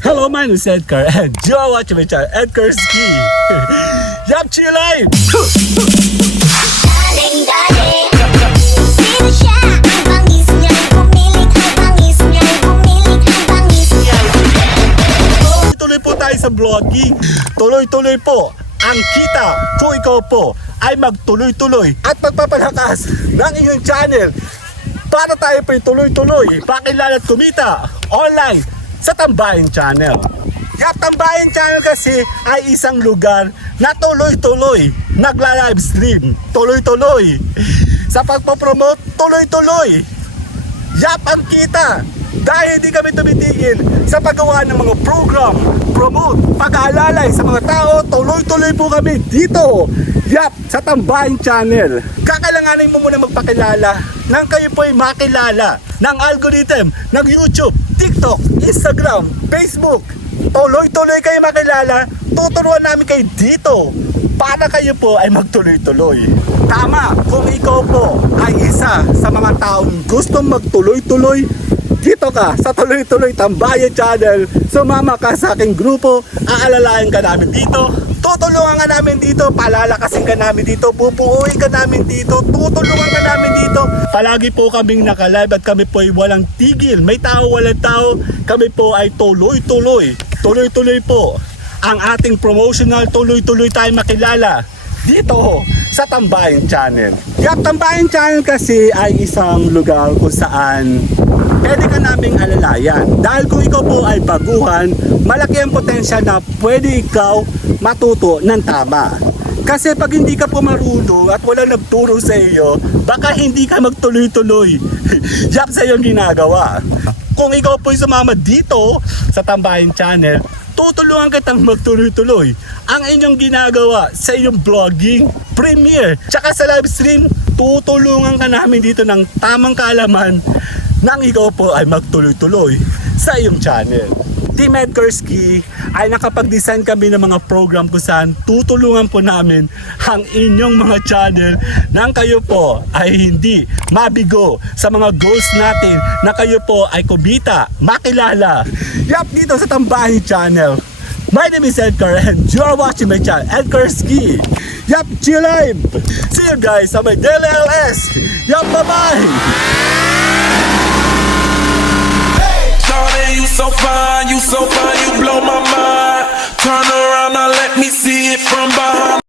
Hello, my name is Edgar and you are watching my channel, Edgar's Key. Yup, chill live! Tuloy po tayo sa vlogging. Tuloy-tuloy po ang kita kung ikaw po ay magtuloy-tuloy at magpapalakas ng iyong channel para tayo po tuloy-tuloy pakilala at kumita online sa Tambayan Channel. Yung Tambayan Channel kasi ay isang lugar na tuloy-tuloy nagla-live stream, tuloy-tuloy sa pagpopromote, tuloy-tuloy yap ang kita dahil hindi kami tumitigil sa paggawa ng mga program, promote, pag-aalalay sa mga tao. Tuloy-tuloy po kami dito yap sa Tambayan Channel. Kakailanganin mo muna magpakilala nang kayo po ay makilala ng algorithm ng YouTube, TikTok, Instagram, Facebook. Tuloy-tuloy kayo makilala, tuturuan namin kayo dito para kayo po ay magtuloy-tuloy. Tama, kung ikaw po ay isa sa mga taong gustong magtuloy-tuloy, dito ka sa Tuloy-Tuloy Tambayan Channel. Sumama ka sa aking grupo, aalalayan ka namin dito, tutulungan ka namin dito, palalakasin ka namin dito, pupuuin ka namin dito, tutulungan ka namin dito. Palagi po kaming naka-live at kami po ay walang tigil. May tao, walang tao, kami po ay tuloy-tuloy. Tuloy-tuloy po ang ating promotional, tuloy-tuloy tayo makilala dito sa Tambayan Channel. Yung Tambayan Channel kasi ay isang lugar kung saan pwede ka naming alalayan. Dahil kung ikaw po ay baguhan, malaki ang potential na pwede ikaw matuto ng tama. Kasi pag hindi ka po marunong at wala nagturo sa iyo, baka hindi ka magtuloy-tuloy yap sa iyong ginagawa. Kung ikaw po ay sumama dito sa Tambayan Channel, tutulungan kitang magtuloy-tuloy ang inyong ginagawa sa iyong vlogging, premiere, tsaka sa live stream. Tutulungan ka namin dito ng tamang kaalaman nang ikaw po ay magtuloy-tuloy sa iyong channel. Team Edgar's Key ay nakapag-design kami ng mga program kung saan tutulungan po namin ang inyong mga channel nang kayo po ay hindi mabigo sa mga goals natin na kayo po ay kumita, makilala. Yap, dito sa Tambayan Channel. My name is Edgar and you are watching my channel, Edgar's Key. Yap, chill live! See you guys sa my daily LS. Yap, bye-bye! You so fine, you so fine, you blow my mind. Turn around now, let me see it from behind.